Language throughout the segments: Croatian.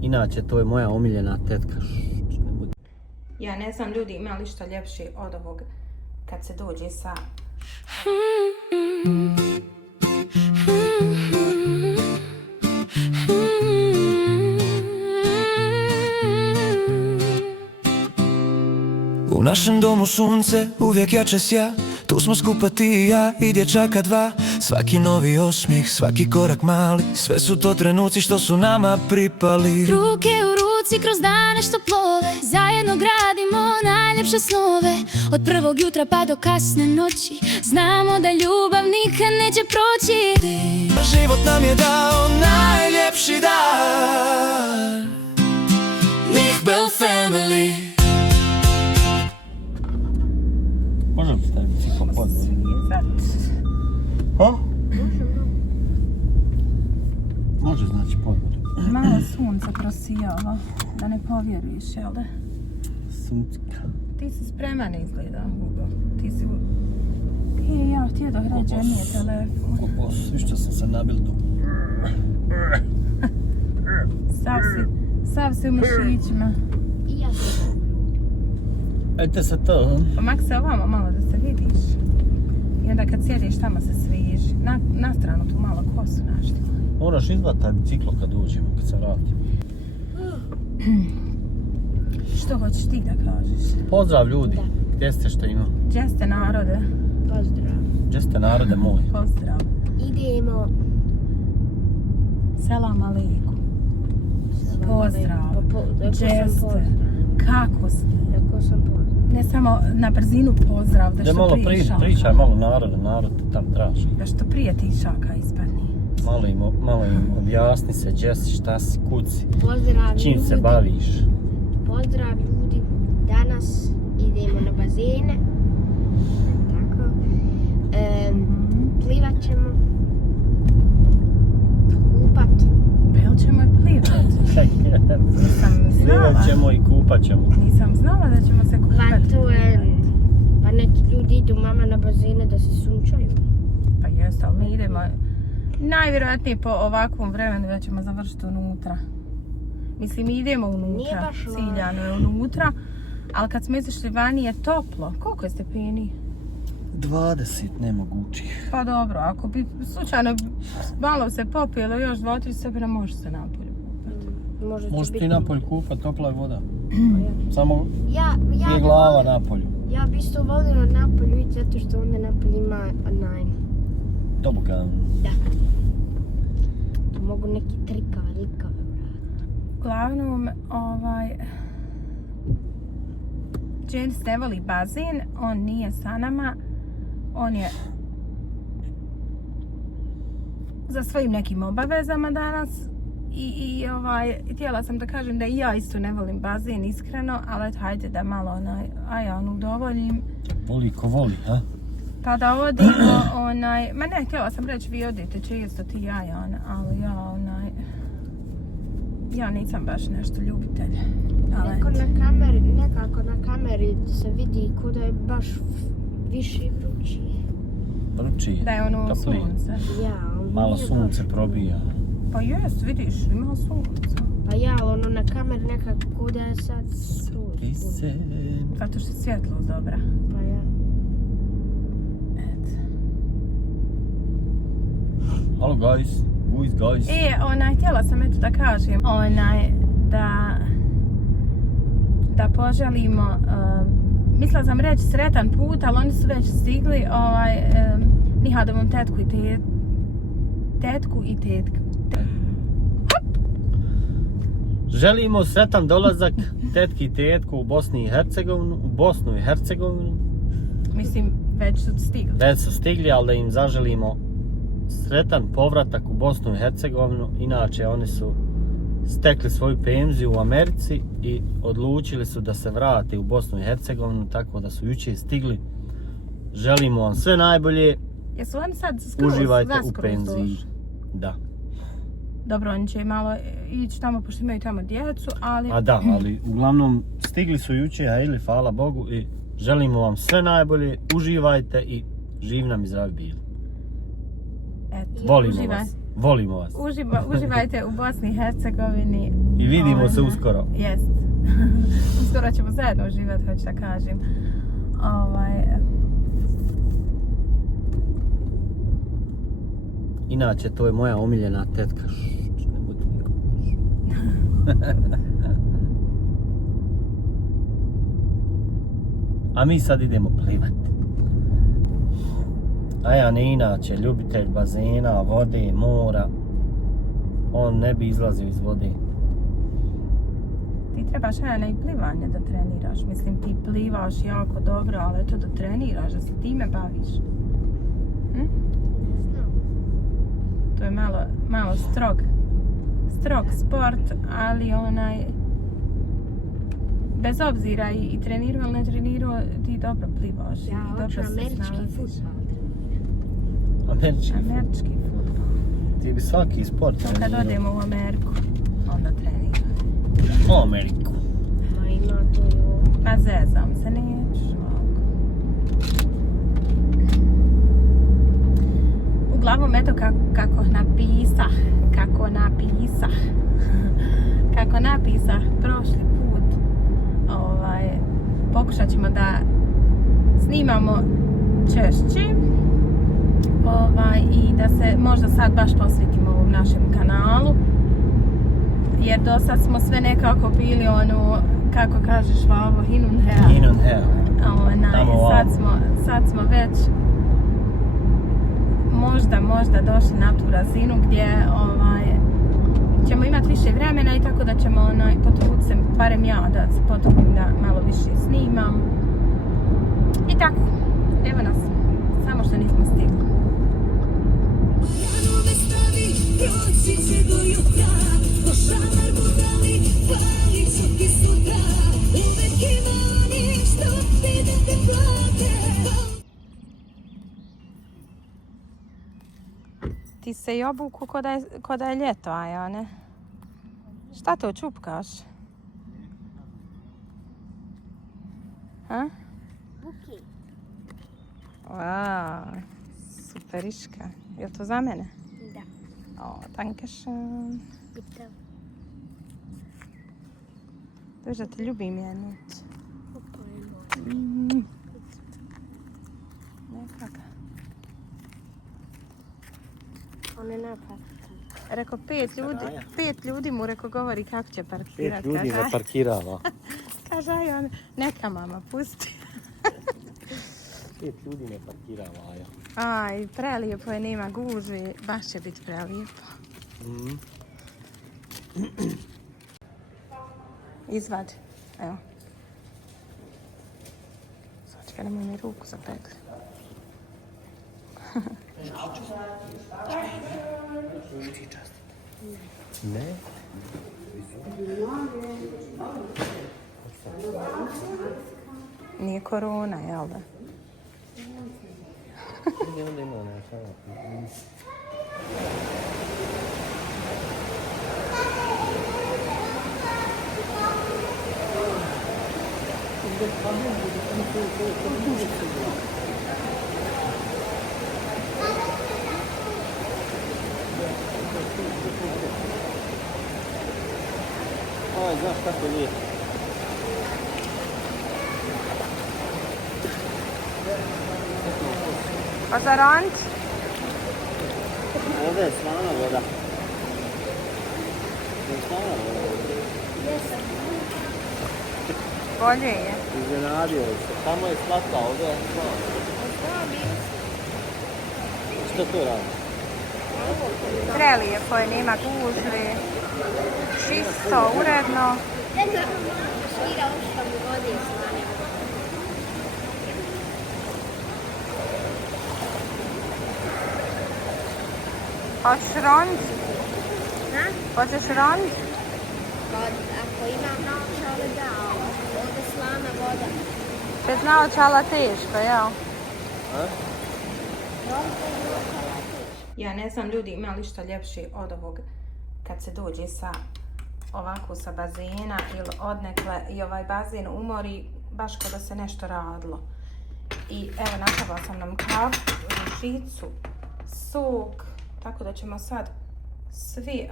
Inače, to je moja omiljena tetka. Ja ne znam ljudi ima li što ljepše od ovog kad se dođe sa... U našem domu sunce uvijek jače sja. Tu smo skupa ti i ja i dječaka dva. Svaki novi osmijeh, svaki korak mali, sve su to trenuci što su nama pripali. Ruke u ruci kroz dane što plove, zajedno gradimo najljepše snove. Od prvog jutra pa do kasne noći, znamo da ljubav nikad neće proći. Život nam je dao najljepši dar. Lichbel family. Možemo staviti ciklom pod vodu? Ha? Može znači pod vodu. Malo sunce prosijalo, da ne povjeruješ, jel da? Suncka. Ti si spreman izgleda, Hugo. Ti si... ja htio da hrađenije telefon. Koliko svi što sam se nabil tu. Sav si u mišićima. I ja sam. Ajte se to, Pa mak se ovamo malo da se vidiš. I onda kad sjediš tamo se sviži. Na stranu tu malo kosu našli. Moraš izvati taj biciklo kad uđemo, kad se vratimo. Što hoćeš ti da kažeš? Pozdrav ljudi, gdje ste što ima? Gdje ste narode? Pozdrav. Gdje ste narode moj? Pozdrav. Idemo. Selam aleikum. Pozdrav. Gdje ste? Kako ste? Rekao sam pozdrav. Ne samo na brzinu pozdrav, da Gdje što malo prije šaka. pričaj malo narod te tam traži. Da što prije ti šaka ispadni. Malo im objasni se gdje si, šta si, kud si, Pozdrav čim ljudi. se baviš. Pozdrav ljudi. Danas idemo na bazene. Tako. Plivat ćemo. Kupat. Bel ćemo i plivat. Nisam znala. Plivat ćemo i kupat ćemo. Nisam znala da ćemo se Pa kupati. to je... Pa neki ljudi idu mama na bazene da se sunčaju. Pa jest, ali mi idemo... Najvjerojatnije po ovakvom vremenu da ćemo završiti unutra. Mislim, mi idemo Nije unutra, baš loše. ciljano je unutra, ali kad smo izašli vani je toplo. Koliko je stepeni? 20 nemogućih. Pa dobro, ako bi slučajno malo se popilo još 2-3 stepena, može se napolju kupati. Možeš ti napolju kupat, topla je voda. Samo Ja je glava napolju. Ja bi isto volila napolju ići zato što onda napolju ima najn. Tobogan. Da. Tu mogu neki trikave, likave vratiti. Uglavnom, James ne voli bazen, on nije sa nama, on je za svojim nekim obavezama danas i htjela sam da kažem da i ja isto ne volim bazen iskreno, ali eto hajde da malo Ajanu udovoljim. Voli ko voli, ha? Pa da odimo, ma ne, htjela sam reći vi odite često ti i Ajan, ali ja nisam baš nešto ljubitelj. Ali Nekako na kameri se vidi ko da je baš više vrući. Vrući, da je ono topliji. sunce. Ja, ali Malo nije sunce baš. probija. Pa jest, vidiš, ima sunce. Pa ja, ali ono na kameri nekako ko da je sad Ti se... Zato što je svjetlost dobra. Pa ja. Eto. Halo guys, guys. Htjela sam eto da kažem, da poželimo, mislila sam reći sretan put, ali oni su već stigli, Nihadovom tetku i tetku. Želimo sretan dolazak tetki i tetku u Bosnu i Hercegovinu. Mislim, već su stigli. Već su stigli, ali da im zaželimo sretan povratak u Bosnu i Hercegovinu. Inače, oni su stekli svoju penziju u Americi i odlučili su da se vrate u Bosnu i Hercegovinu, tako da su jučer stigli. Želimo vam sve najbolje. Jesu oni sad skroz? Uživajte u penziji. Da. Dobro, oni će malo ići tamo, pošto imaju tamo djecu, ali... Ali uglavnom stigli su jučer, hajde, hvala Bogu, i želimo vam sve najbolje, uživajte i živ nam i zdravi bili. Eto, Volimo uživaj. vas. Volimo vas. Uživajte u Bosni i Hercegovini. I vidimo se uskoro. Jest. Uskoro ćemo zajedno uživati, hoću da kažem. Inače, to je moja omiljena tetka. Nemoj tu niko. A mi sad idemo plivati. A ja ne inače, ljubitelj bazena, vode, mora. On ne bi izlazio iz vode. Ti trebaš i plivanje da treniraš. Mislim, ti plivaš jako dobro, ali to da treniraš, da se time baviš. To je malo strog sport, ali bez obzira i trenirao ili ne trenirao, ti dobro plivaš. Ja hoću američki fudbal. Američki fudbal. Ti bi svaki sport To kad odemo u Ameriku, onda treniraj. U Ameriku. Ma ima to i ovo. Pa zezam se, nećeš ovako. Uglavnom, eto kako napisah prošli put. Pokušat ćemo da snimamo češće i da se možda sad baš posvetimo ovom našem kanalu, jer do sad smo sve nekako bili kako kažeš Vavo, hin und her. Sad smo već možda došli na tu razinu gdje ćemo imati više vremena i tako da ćemo potruditi se, barem ja, da se potrudim da malo više snimam. I tako, evo nas, samo što nismo stigli. Ti se i obuku ko da je ljeto, a ne? Šta to čupkaš? Ha? Buki. Wow, superiška. Je li to za mene? Da. O, dankeschön. Bitte. Dođe da te ljubim jednić. Opa je moj. Nekaka. On je napad. Rekao, 5 ljudi mu govori kako će parkirati. 5 ljudi ne parkirava. Kaže, aj on, neka mama, pusti. 5 ljudi ne parkirava, Aja. Aj, prelijepo je, nema gužvi, baš će biti prelijepo. Izvadi, evo. Sačekaj, nemoj mi ruku zapekli. Ne? Nije korona, jel da? Onda ima neka. Aj, znaš kako je lijepo. A za ranč? Ovdje je slana voda. To je slana voda. Bolje je. Iznenadio se. Tamo je slatka, ovdje je slana. Što to radi? Prelijepo je, nema gužvi. Čisto, uredno. Šira ušla mi vodi s mane. Hoćeš ronđ? Hoćeš ronđ? Ako imam naočale, da. Ovdje slana voda. Bez naočala teško, jel? Ja ne znam, ljudi, ima li što ljepše od ovog kad se dođe ovako sa bazena ili odnekle i ovaj bazen umori baš kao da se nešto radilo. I evo, napravila sam nam kafu, ružicu, sok, tako da ćemo sad svi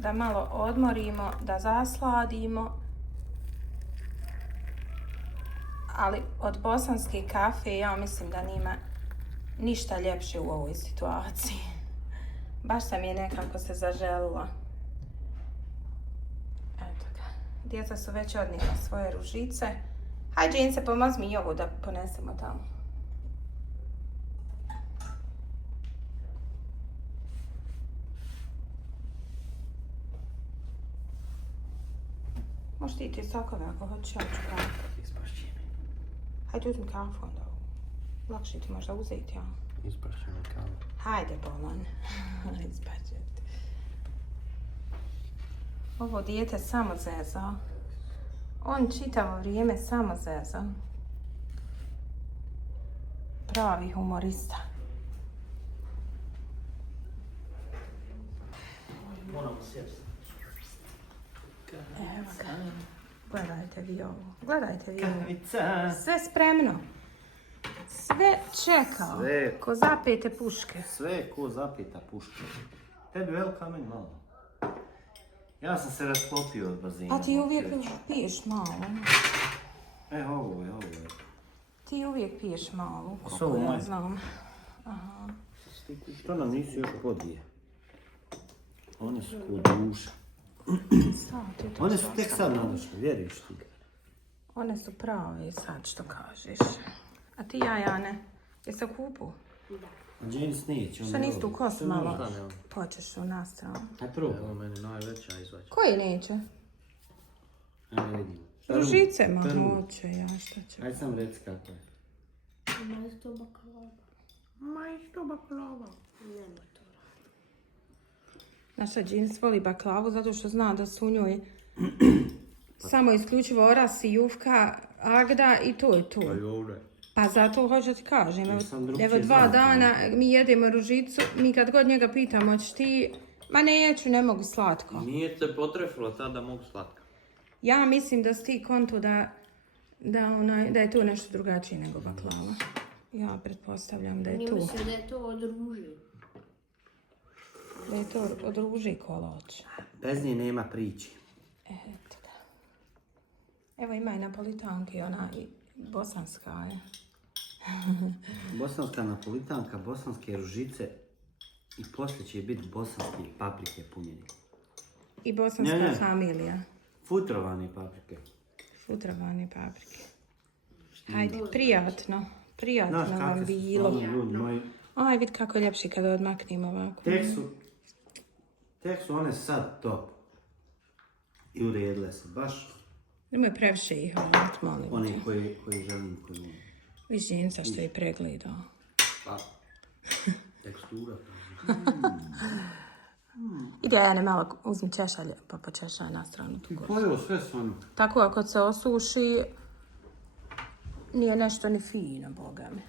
da malo odmorimo, da zasladimo. Ali od bosanske kafe ja mislim da nima ništa ljepše u ovoj situaciji. Baš sam je nekako se zaželila. Eto ga. Djeca su već odnijela svoje ružice. Hajde, Džince, pomozi mi i ovo da ponesemo tamo. Možeš ti i ti sokove ako hoćeš, ja ću praviti. Ispašće mi. Hajde, uzmi kafu onda. Lakše ti možda uzeti, ja. Ispašće mi kavu. Hajde, bolan. Ispašće ti. Ovo dijete samo zeza. On čitavo vrijeme samo zeza. Pravi humorista. Moramo sjesti. Evo ga. Gledajte vi ovo. Gledajte vi ovo. Kavica. Sve spremno. Sve čekao. Sve. Ko zapete puške. Sve ko zapita puške. Tebi velika, meni malo. Ja sam se rasklopio od bazina. A ti uvijek piješ malo. Ovo je. Ti uvijek piješ malo, Su koliko ja moje. znam. Aha. To nam nisu još podije. One su ko duša. One su tek sad nadošle, vjeriš ti. One su prave sad što kažeš. A ti, Jane, jesi okupu? A James neće. Šta nisi tu kosu malo? Počeš u nastranu. Aj prvo. Evo meni najveća izvađa. Koji neće? Ajde vidim. Ružice, ma hoće, ja šta ću. Ajde sam reci kako je. Majsto baklava. Majsto baklava. Nema to. Naša Džins voli baklavu zato što zna da su u njoj samo isključivo oras i jufka, agda i to je to. Pa i ovdje. Pa zato hoću ti kažem, sam drugčije evo 2 znam. dana mi jedemo ružicu, mi kad god njega pitamo hoćeš ti, ma neću, ne mogu slatko. Nije te potrefilo tada mogu slatka. Ja mislim da si ti konto da je to nešto drugačije nego baklava. Ja pretpostavljam da je Nije to. mislio da je to od ruže. Da je to od ruže kolač. Bez nje nema priče. Eto ga. Evo ima i napolitanke, ona i bosanska je. Bosanska napolitanka, bosanske ružice i poslije će biti bosanske paprike punjene. I bosanska Ne. familija. Futrovane paprike. Futrovane paprike. Hajde, prijatno. Prijatno Znaš vam kakve su bilo. stvarno, ljudi moji. Aj, vid kako je ljepši kada odmaknemo ovako. Tek su one sad top. I uredile se, baš Nemoj previše ih hvalit, molim. one koji želim koji imam. Viš Džinca što je pregledao. Pa, tekstura. Ide, ja ne malo uzmi češalje, pa počešaj na stranu tu kosu. Pojeo sve su oni. Tako ako se osuši, nije nešto ni fino, boga mi.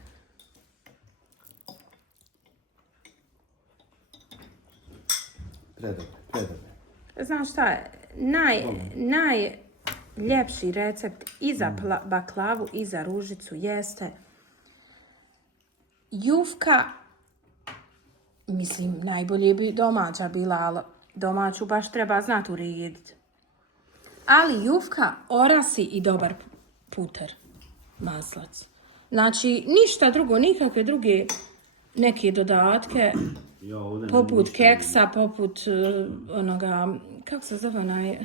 Predobre. Znaš šta, najljepši recept i za baklavu i za ružicu jeste jufka, mislim, najbolje bi domaća bila, ali domaću baš treba znati urediti. Ali jufka, orasi i dobar puter, maslac. Znači, ništa drugo, nikakve druge neke dodatke, poput keksa, poput onoga, kako se zove onaj,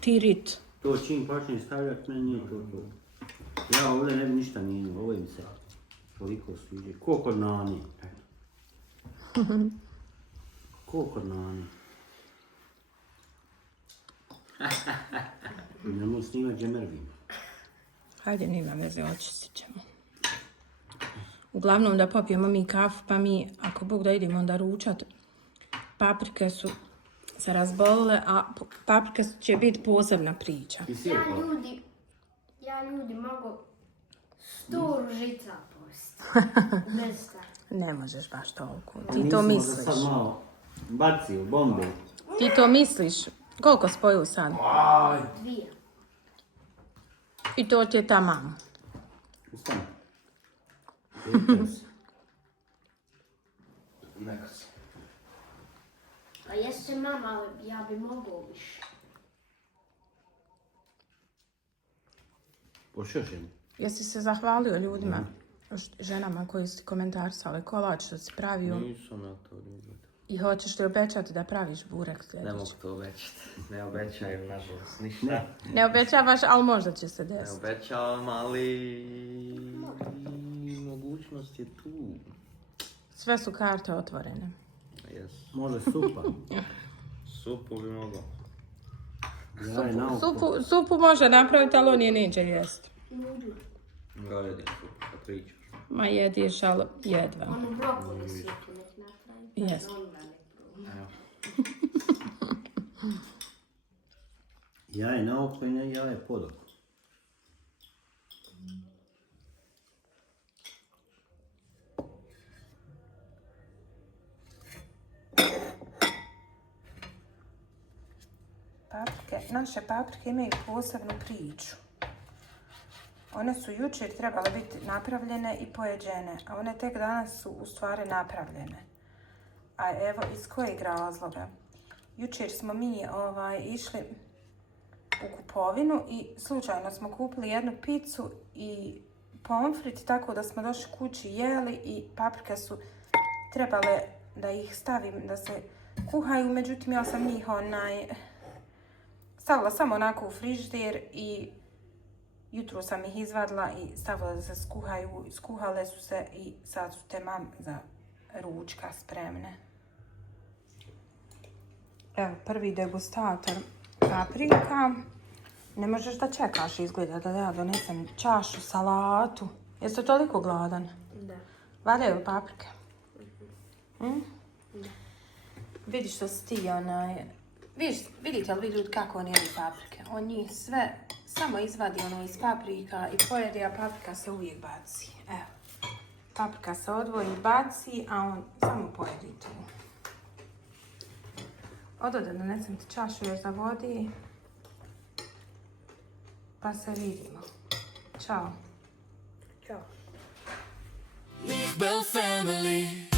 tirit. To čim počne stavljati, meni nije to. Ja ovdje ne bi ništa mijenio, ovo im se toliko sviđa. Ko kod nani. Ko kod nani. Ne mogu snimat gdje mrvim. Hajde, nema veze, očistit ćemo. Uglavnom da popijemo mi kafu, pa mi, ako Bog da idemo onda ručat, paprike su se razbolile, a paprike će biti posebna priča. I sjed pa. Ja ljudi mogu 100 ružica posti. Bez šta. Ne možeš baš toliko. Pa Ti to nisam možda misliš. sad malo bacio bombe. Ti to misliš. Koliko spoju sad? 2. I to ti je ta mama. Ustani. Neka se. A jeste mama, ali ja bi mogao više. Hoćeš još jednu? Jesi se zahvalio ljudima, ženama koji su ti komentarisali kolač što si pravio Nisam ja to vidio. i hoćeš li obećati da praviš burek Ne mogu sljedeći? to obećati. Ne obećaju, nažalost, ništa. Ne obećavaš, ali možda će se Ne desiti. obećavam, ali... mogućnost je tu. Sve su karte otvorene. Jes. Može supa. Supu bi mogao. Jaje na oko. Supu može napraviti, ali on je neće jest. Da jedim supu, kad pričaš. Ma jediš, ali jedva. Onu brokoli supu nek napravim. Jes. Onda nek probam. Evo. Jaje na oko i ne jaje pod oko. Naše paprike imaju posebnu priču. One su jučer trebale biti napravljene i pojeđene, a one tek danas su u stvari napravljene. A evo iz kojeg razloga. Jučer smo mi išli u kupovinu i slučajno smo kupili jednu picu i pomfrit, tako da smo došli kući jeli i paprike su trebale da ih stavim da se kuhaju, međutim ja sam njih stavila samo onako u frižider i jutro sam ih izvadila i stavila da se skuhaju, skuhale su se i sad su tamam za ručka spremne. Evo, prvi degustator paprika. Ne možeš da čekaš, izgleda da ja donesem čašu, salatu. Jesi toliko gladan? Da. Valjaju li paprike? Vidiš što si ti vidite li vi ljudi kako on jedi paprike? On njih sve samo izvadi iz paprika i pojedi, a paprika se uvijek baci. Evo. Paprika se odvoji i baci, a on samo pojedi tu. Odo da donesem ti čašu još za vodi. Pa se vidimo. Ćao. Ćao. Bell family.